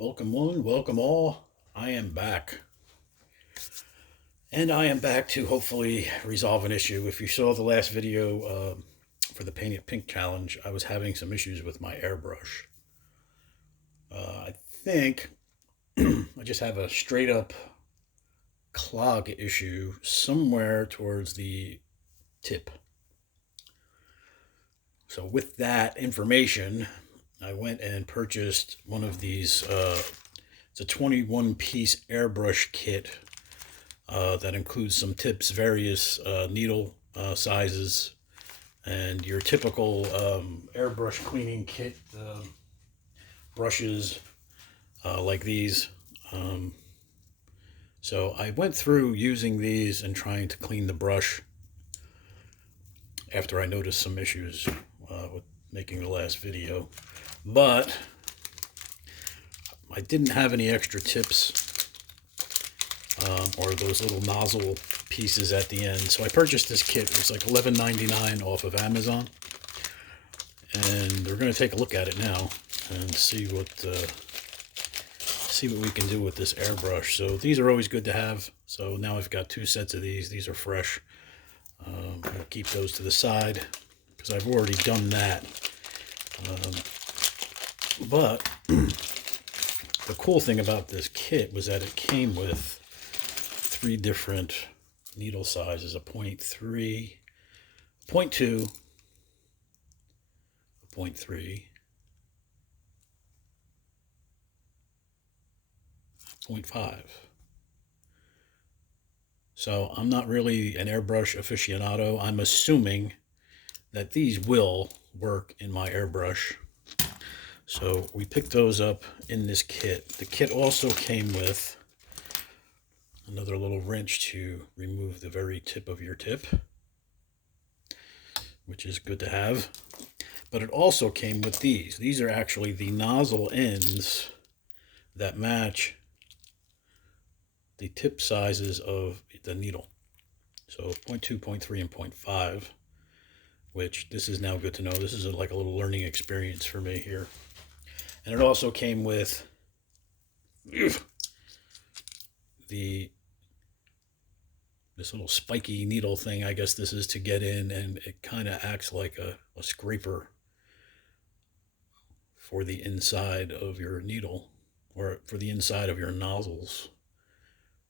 Welcome one, welcome all. I am back. And I am back to hopefully resolve an issue. If you saw the last video for the Paint It Pink challenge, I was having some issues with my airbrush. I think I just have a straight up clog issue somewhere towards the tip. So with that information, I went and purchased one of these. It's a 21-piece airbrush kit that includes some tips, various needle sizes, and your typical airbrush cleaning kit brushes like these. So I went through using these and trying to clean the brush after I noticed some issues with making the last video. But I didn't have any extra tips or those little nozzle pieces at the end. So I purchased this kit. It's like $11.99 off of Amazon. And we're going to take a look at it now and see what we can do with this airbrush. So these are always good to have. So now I've got two sets of these. These are fresh. I'll keep those to the side because I've already done that. But the cool thing about this kit was that it came with 3 different needle sizes, a 0.3, 0.2, a 0.3, 0.5. So I'm not really an airbrush aficionado. I'm assuming that these will work in my airbrush. So we picked those up in this kit. The kit also came with another little wrench to remove the very tip of your tip, which is good to have. But it also came with these. These are actually the nozzle ends that match the tip sizes of the needle. So 0.2, 0.3, and 0.5, which this is now good to know. This is like a little learning experience for me here. And it also came with this little spiky needle thing. I guess this is to get in, and it kind of acts like a scraper for the inside of your needle, or for the inside of your nozzles.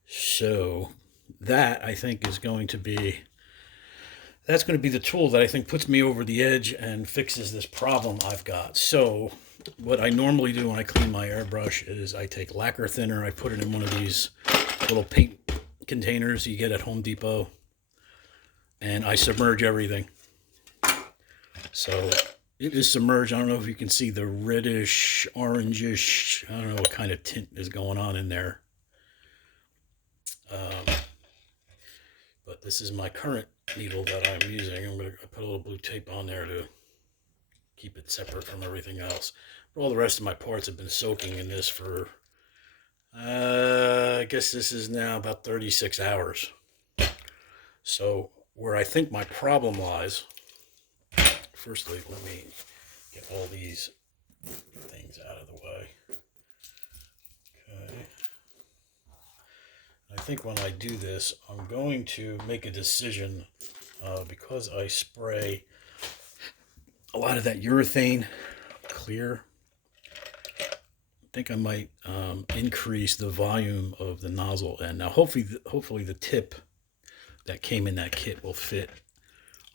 So that, I think, is going to be the tool that I think puts me over the edge and fixes this problem I've got. So what I normally do when I clean my airbrush is I take lacquer thinner, I put it in one of these little paint containers you get at Home Depot, and I submerge everything. So it is submerged. I don't know if you can see the reddish, orangish, I don't know what kind of tint is going on in there. But this is my current needle that I'm using. I'm going to put a little blue tape on there to keep it separate from everything else. But all the rest of my parts have been soaking in this for, I guess this is now about 36 hours. So where I think my problem lies, firstly, let me get all these things out of the way. Okay. I think when I do this, I'm going to make a decision because I spray a lot of that urethane clear. I think I might increase the volume of the nozzle end. Now, hopefully the tip that came in that kit will fit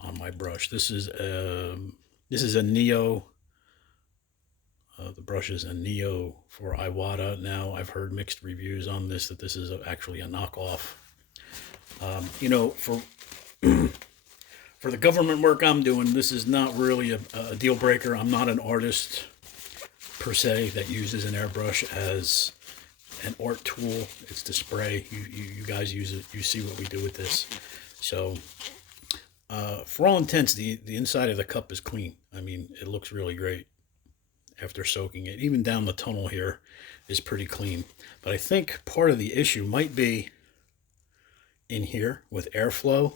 on my brush. This is a Neo. The brush is a Neo for Iwata. Now, I've heard mixed reviews on this, that this is actually a knockoff. You know, for the government work I'm doing, this is not really a deal breaker. I'm not an artist per se that uses an airbrush as an art tool. It's to spray. You guys use it. You see what we do with this. So for all intents, the inside of the cup is clean. I mean, it looks really great after soaking it. Even down the tunnel here is pretty clean. But I think part of the issue might be in here with airflow.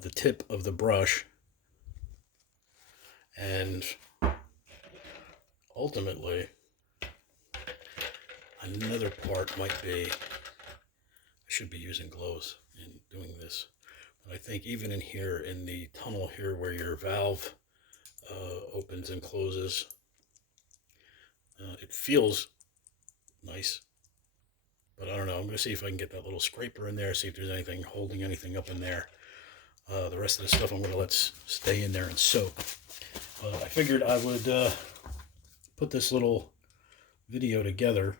The tip of the brush, and ultimately another part might be, I should be using gloves in doing this, but I think even in here, in the tunnel here where your valve opens and closes, it feels nice, but I don't know. I'm going to see if I can get that little scraper in there, see if there's anything holding anything up in there. The rest of the stuff I'm going to let stay in there and soak. I figured I would put this little video together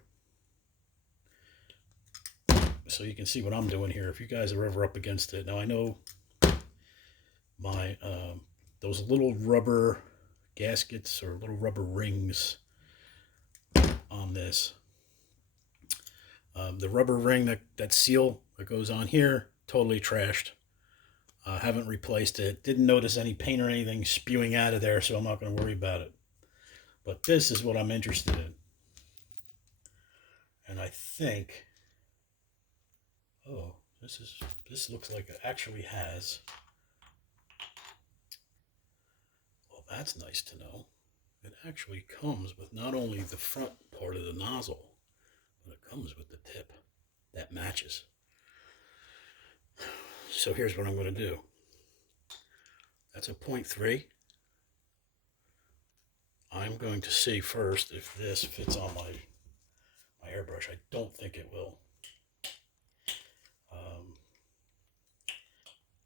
so you can see what I'm doing here if you guys are ever up against it. Now I know my those little rubber gaskets or little rubber rings on this. The rubber ring, that seal that goes on here, totally trashed. Haven't replaced it. Didn't notice any paint or anything spewing out of there, so I'm not going to worry about it. But this is what I'm interested in. And I think, oh, this looks like it actually has, well, that's nice to know. It actually comes with not only the front part of the nozzle, but it comes with the tip that matches. So here's what I'm going to do. That's a 0.3. I'm going to see first if this fits on my airbrush. I don't think it will.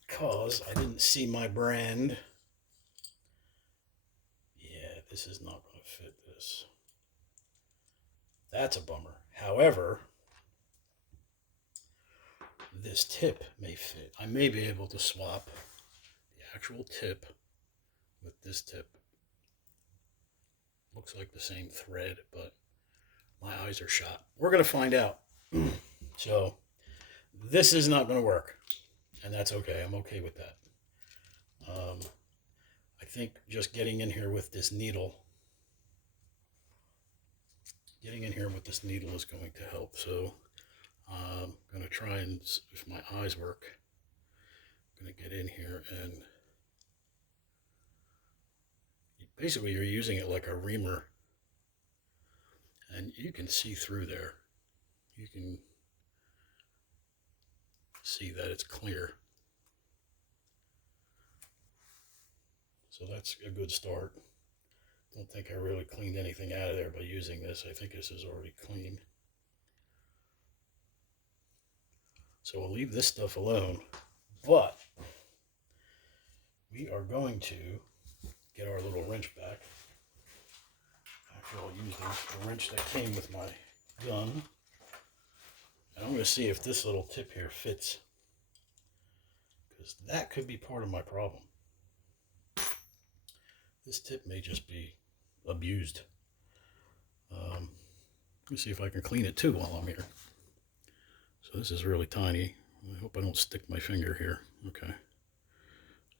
Because I didn't see my brand. Yeah, this is not going to fit this. That's a bummer. However, this tip may fit. I may be able to swap the actual tip with this tip. Looks like the same thread, but my eyes are shot. We're going to find out. So this is not going to work, and that's okay. I'm okay with that. I think just getting in here with this needle is going to help. So I'm going to try and, if my eyes work, I'm going to get in here and basically you're using it like a reamer, and you can see through there. You can see that it's clear. So that's a good start. Don't think I really cleaned anything out of there by using this. I think this is already clean. So we'll leave this stuff alone, but we are going to get our little wrench back. Actually, I'll use the wrench that came with my gun. And I'm going to see if this little tip here fits, because that could be part of my problem. This tip may just be abused. Let me see if I can clean it too while I'm here. So this is really tiny. I hope I don't stick my finger here. Okay.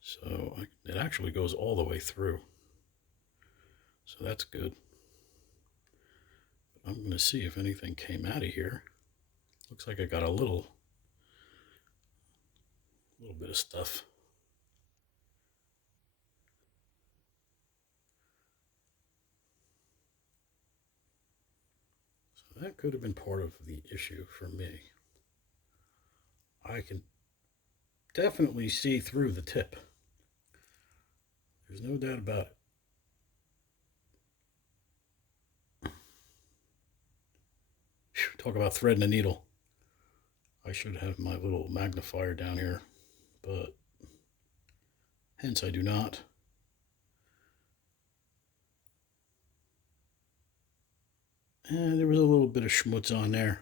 So it actually goes all the way through. So that's good. But I'm going to see if anything came out of here. Looks like I got a little bit of stuff. So that could have been part of the issue for me. I can definitely see through the tip. There's no doubt about it. Whew, talk about threading a needle. I should have my little magnifier down here, but hence I do not. And there was a little bit of schmutz on there,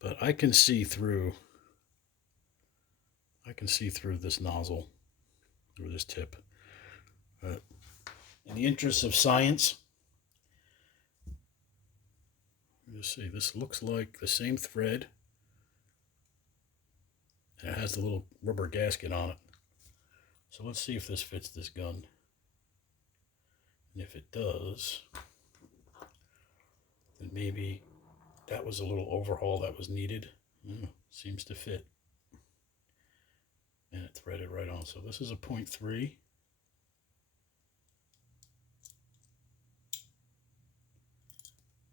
but I can see through. I can see through this nozzle or this tip. But in the interest of science, let's see. This looks like the same thread, and it has the little rubber gasket on it. So let's see if this fits this gun. And if it does, then maybe that was a little overhaul that was needed. Seems to fit. And it threaded right on. So this is a 0.3.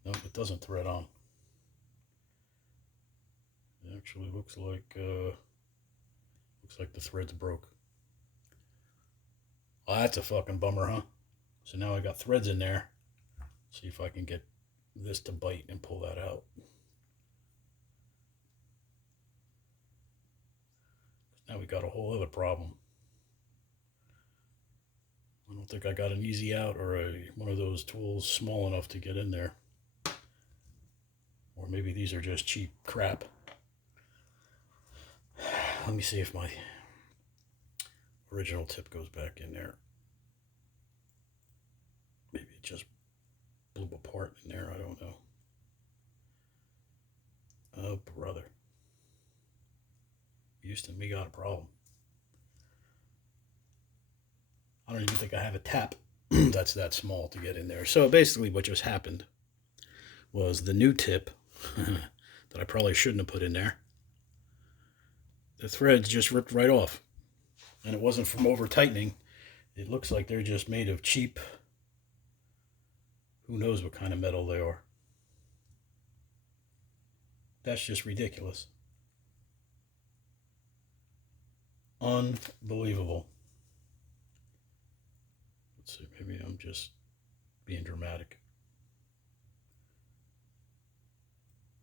No, it doesn't thread on. It actually looks like the thread's broke. Oh, that's a fucking bummer, huh? So now I got threads in there. See if I can get this to bite and pull that out. Now we got a whole other problem. I don't think I got an easy out or one of those tools small enough to get in there. Or maybe these are just cheap crap. Let me see if my original tip goes back in there. Maybe it just blew apart in there, I don't know. Oh, brother. Houston, we got a problem. I don't even think I have a tap that's that small to get in there. So basically what just happened was the new tip that I probably shouldn't have put in there. The threads just ripped right off. And it wasn't from over tightening. It looks like they're just made of cheap, who knows what kind of metal they are. That's just ridiculous. Unbelievable. Let's see, maybe I'm just being dramatic.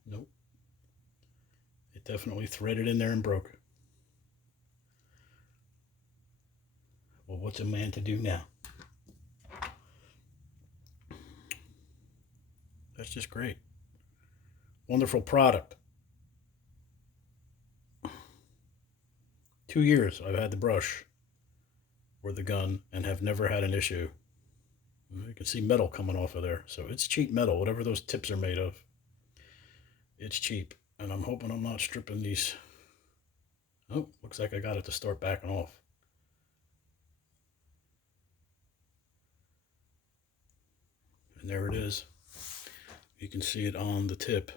Nope. It definitely threaded in there and broke. Well, what's a man to do now? That's just great. Wonderful product. 2 years I've had the brush or the gun and have never had an issue. You can see metal coming off of there. So it's cheap metal, whatever those tips are made of. It's cheap. And I'm hoping I'm not stripping these. Oh, looks like I got it to start backing off. And there it is. You can see it on the tip.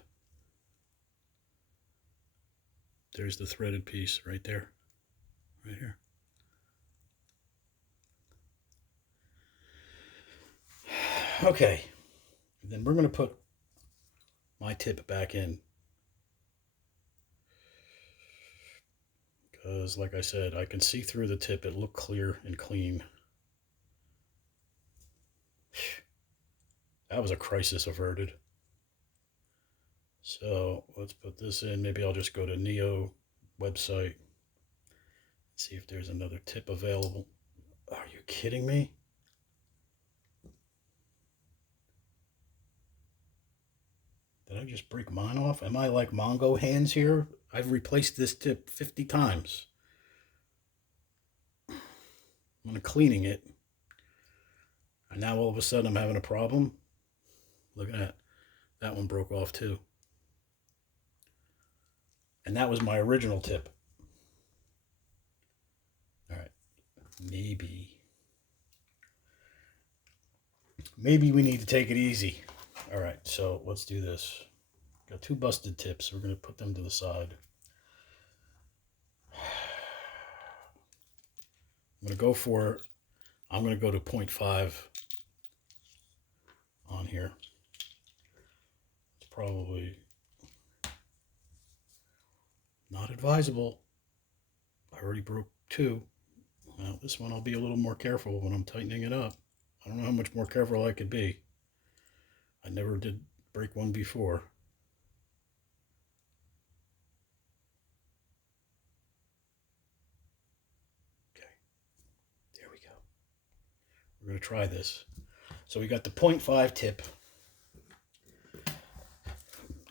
There's the threaded piece right there. Right here. Okay. Then we're going to put my tip back in. Because, like I said, I can see through the tip. It looked clear and clean. That was a crisis averted. So let's put this in. Maybe I'll just go to Neo website. See if there's another tip available. Are you kidding me? Did I just break mine off? Am I like Mongo hands here? I've replaced this tip 50 times. I'm cleaning it. And now all of a sudden I'm having a problem. Look at that. That one broke off too. And that was my original tip. All right. Maybe we need to take it easy. All right, so let's do this. Got 2 busted tips. We're going to put them to the side. I'm going to go to 0.5 on here. It's probably not advisable. I already broke 2. Now this one I'll be a little more careful when I'm tightening it up. I don't know how much more careful I could be. I never did break one before. Okay, there we go. We're going to try this. So we got the 0.5 tip.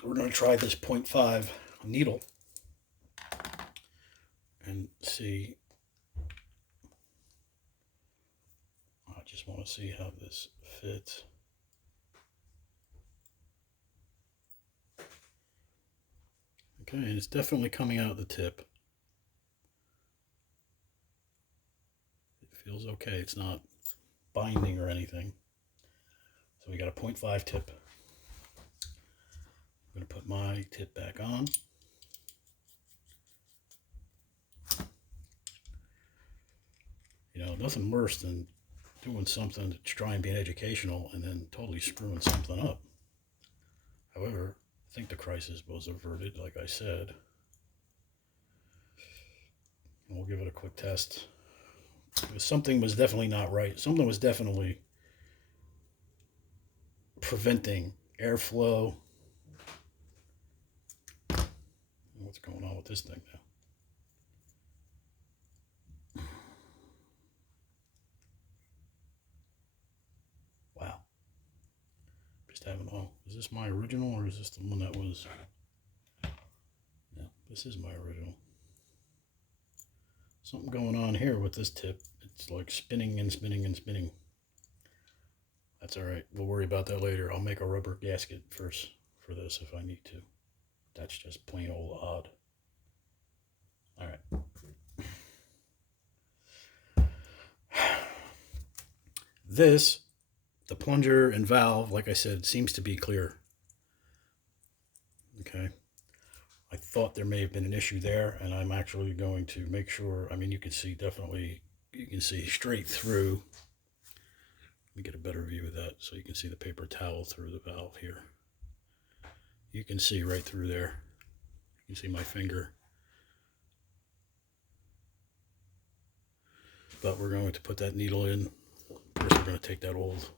We're going to try this 0.5 needle and see. I just want to see how this fits. Okay, and it's definitely coming out of the tip. It feels okay. It's not binding or anything. So we got a 0.5 tip. I'm going to put my tip back on. You know, nothing worse than doing something to try and be educational and then totally screwing something up. However, I think the crisis was averted, like I said. And we'll give it a quick test. Because something was definitely not right. Something was definitely preventing airflow. What's going on with this thing now? Wow. Just having, oh, is this my original or is this the one that was? Yeah, this is my original. Something going on here with this tip. It's like spinning and spinning and spinning. That's all right. We'll worry about that later. I'll make a rubber gasket first for this if I need to. That's just plain old odd. All right. This, the plunger and valve, like I said, seems to be clear. Okay. I thought there may have been an issue there, and I'm actually going to make sure. I mean, you can see definitely, you can see straight through. Let me get a better view of that so you can see the paper towel through the valve here. You can see right through there. You can see my finger. But we're going to put that needle in. First, we're going to take that old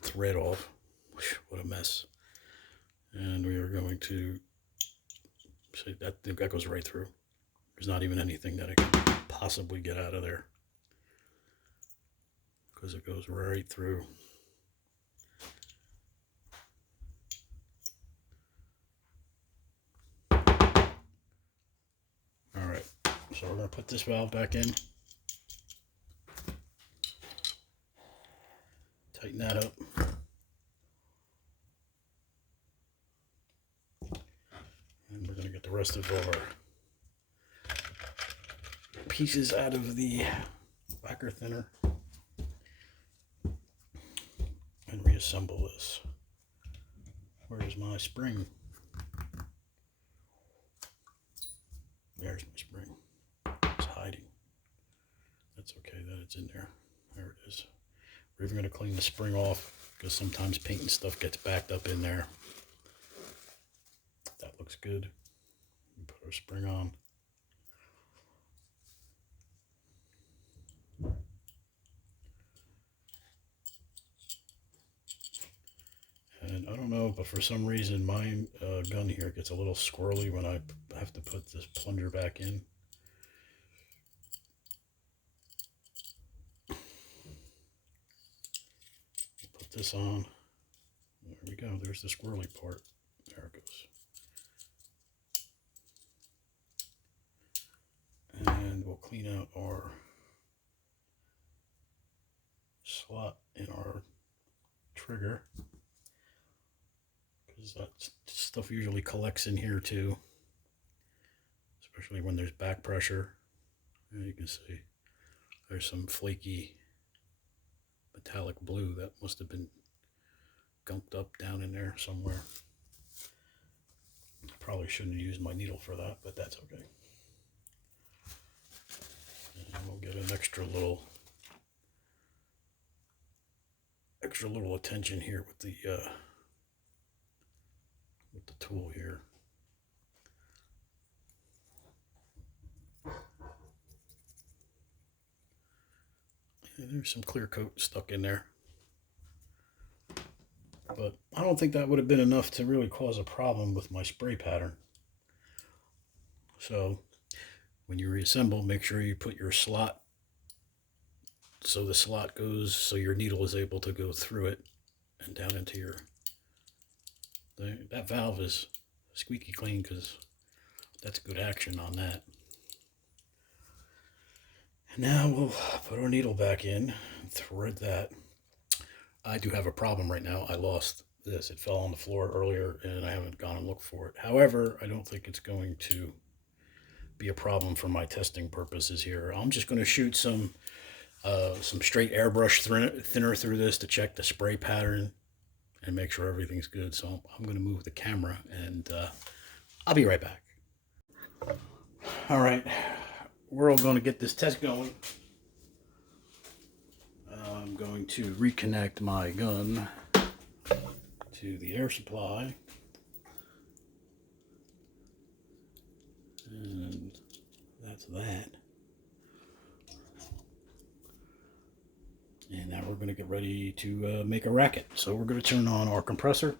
thread off. What a mess. And we are going to see that goes right through. There's not even anything that I can possibly get out of there, because it goes right through. All right, so we're going to put this valve back in. Tighten that up. And we're going to get the rest of our pieces out of the lacquer thinner and reassemble this. Where's my spring? There's my spring. It's hiding. That's okay that it's in there. There it is. We're even going to clean the spring off, because sometimes paint and stuff gets backed up in there. That looks good. We put our spring on. And I don't know, but for some reason my gun here gets a little squirrely when I have to put this plunger back in. Put this on. There we go. There's the squirrely part. There it goes. And we'll clean out our slot in our trigger, because that stuff usually collects in here too, especially when there's back pressure. And you can see there's some flaky metallic blue that must have been gunked up down in there somewhere. Probably shouldn't have used my needle for that, but that's okay. And we'll get an extra little attention here with the tool here. And there's some clear coat stuck in there, but I don't think that would have been enough to really cause a problem with my spray pattern. So when you reassemble, make sure you put your slot so the slot goes, so your needle is able to go through it and down into your, that valve is squeaky clean, because that's good action on that. And now we'll put our needle back in and thread that. I do have a problem right now. I lost this. It fell on the floor earlier and I haven't gone and looked for it. However, I don't think it's going to be a problem for my testing purposes here. I'm just going to shoot some straight airbrush thinner through this to check the spray pattern and make sure everything's good. So I'm going to move the camera and I'll be right back. All right, we're all going to get this test going. I'm going to reconnect my gun to the air supply. And that's that. And now we're going to get ready to make a racket. So we're going to turn on our compressor.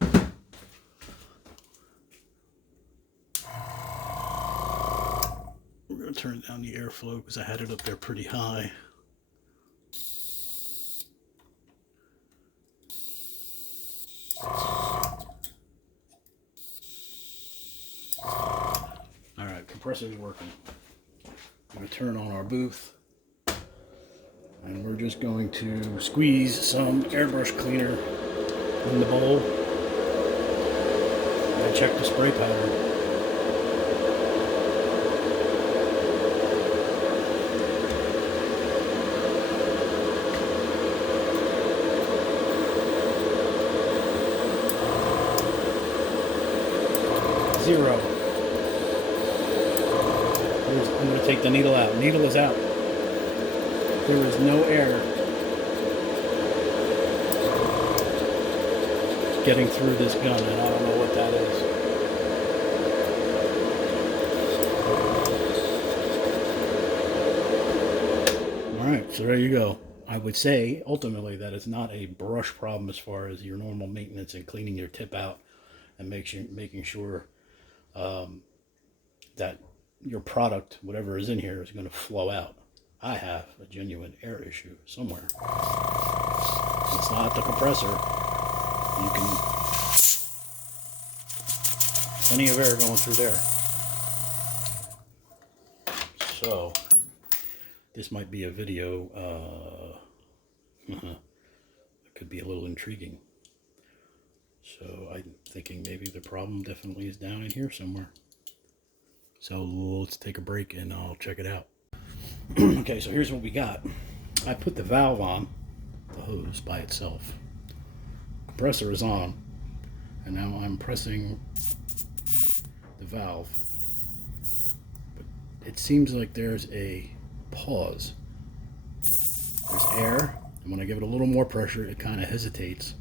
We're going to turn down the airflow because I had it up there pretty high. Alright, compressor is working. I'm going to turn on our booth. And we're just going to squeeze some airbrush cleaner in the bowl and check the spray pattern. Zero. I'm going to take the needle out. Needle is out. There is no air getting through this gun, and I don't know what that is. Alright, so there you go. I would say, ultimately, that it's not a brush problem as far as your normal maintenance and cleaning your tip out and making sure that your product, whatever is in here, is going to flow out. I have a genuine air issue somewhere. It's not the compressor. You can... plenty of air going through there. So, this might be a video, it could be a little intriguing. So, I'm thinking maybe the problem definitely is down in here somewhere. So, let's take a break and I'll check it out. Okay, so here's what we got. I put the valve on, the hose by itself. Compressor is on, and now I'm pressing the valve. But it seems like there's a pause. There's air, and when I give it a little more pressure, it kind of hesitates.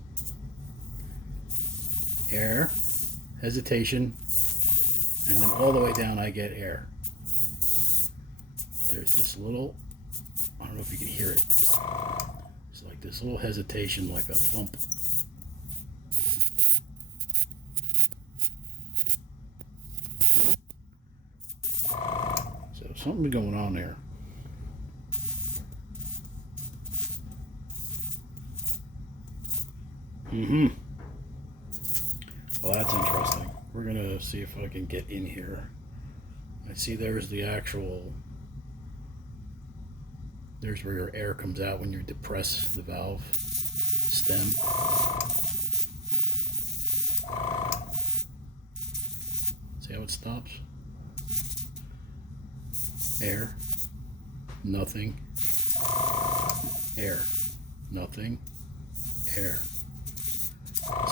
Air, hesitation, and then all the way down I get air. There's this little, I don't know if you can hear it. It's like this little hesitation, like a thump. So something's going on there. Well, that's interesting. We're gonna see if I can get in here. I see there's the actual, there's where your air comes out when you depress the valve stem. See how it stops? Air, nothing, air, nothing, air.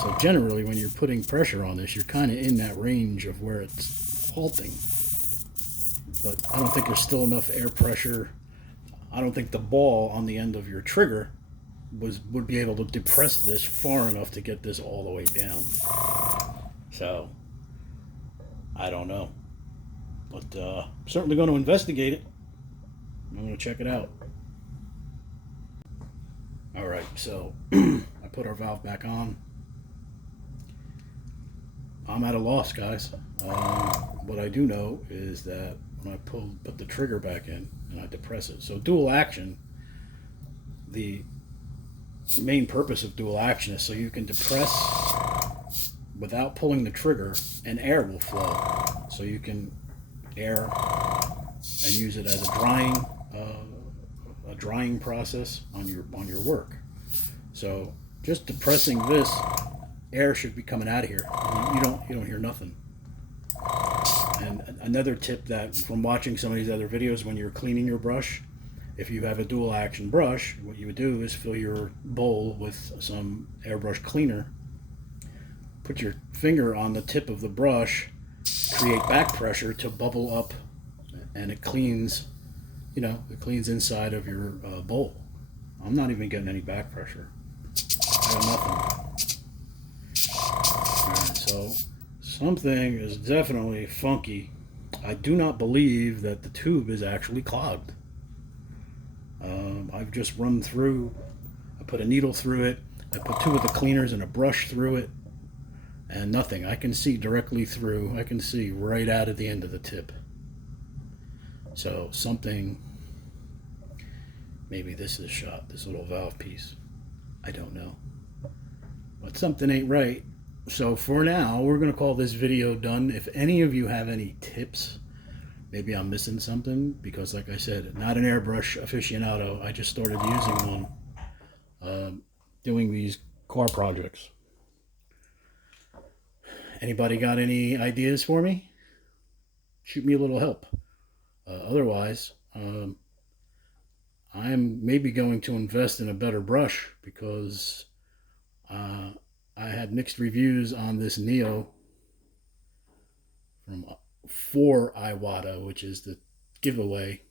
So generally when you're putting pressure on this, you're kind of in that range of where it's halting. But I don't think there's still enough air pressure. I don't think the ball on the end of your trigger would be able to depress this far enough to get this all the way down. So, I don't know. But I'm certainly going to investigate it. I'm going to check it out. Alright, so I put our valve back on. I'm at a loss, guys. What I do know is that when I put the trigger back in and I depress it, so dual action, the main purpose of dual action is so you can depress without pulling the trigger and air will flow. So you can air and use it as a drying process on your work. So just depressing this, air should be coming out of here. You don't hear nothing. And another tip that from watching some of these other videos, when you're cleaning your brush, if you have a dual action brush, what you would do is fill your bowl with some airbrush cleaner, put your finger on the tip of the brush, create back pressure to bubble up, and it cleans, it cleans inside of your bowl. I'm not even getting any back pressure. I got nothing. So something is definitely funky. I do not believe that the tube is actually clogged. I've just run through, I put a needle through it, I put two of the cleaners and a brush through it, and nothing. I can see directly through. I can see right out at the end of the tip. So something, maybe this is shot, this little valve piece. I don't know. But something ain't right. So for now, we're going to call this video done. If any of you have any tips, maybe I'm missing something, because like I said, not an airbrush aficionado. I just started using one, doing these car projects. Anybody got any ideas for me? Shoot me a little help. Otherwise, I'm maybe going to invest in a better brush, because I had mixed reviews on this Neo from 4 Iwata, which is the giveaway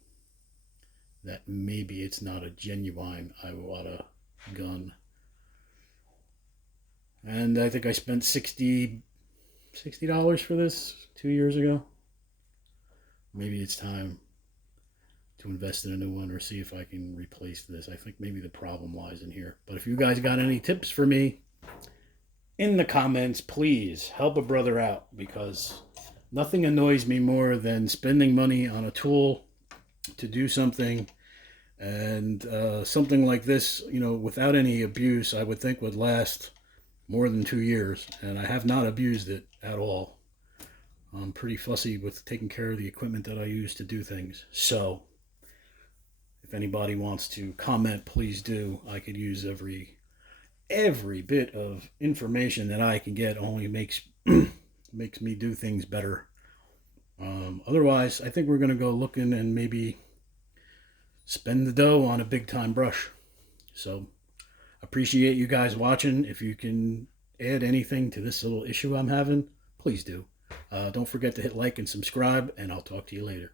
that maybe it's not a genuine Iwata gun. And I think I spent $60 for this 2 years ago. Maybe it's time to invest in a new one, or see if I can replace this. I think maybe the problem lies in here. But if you guys got any tips for me in the comments, please help a brother out, because nothing annoys me more than spending money on a tool to do something, and something like this, you know, without any abuse, I would think would last more than 2 years, and I have not abused it at all. I'm pretty fussy with taking care of the equipment that I use to do things. So if anybody wants to comment, please do. I could use every bit of information that I can get. Only makes makes me do things better. Otherwise, I think we're going to go looking and maybe spend the dough on a big time brush. So appreciate you guys watching. If you can add anything to this little issue I'm having, please do. Don't forget to hit like and subscribe, and I'll talk to you later.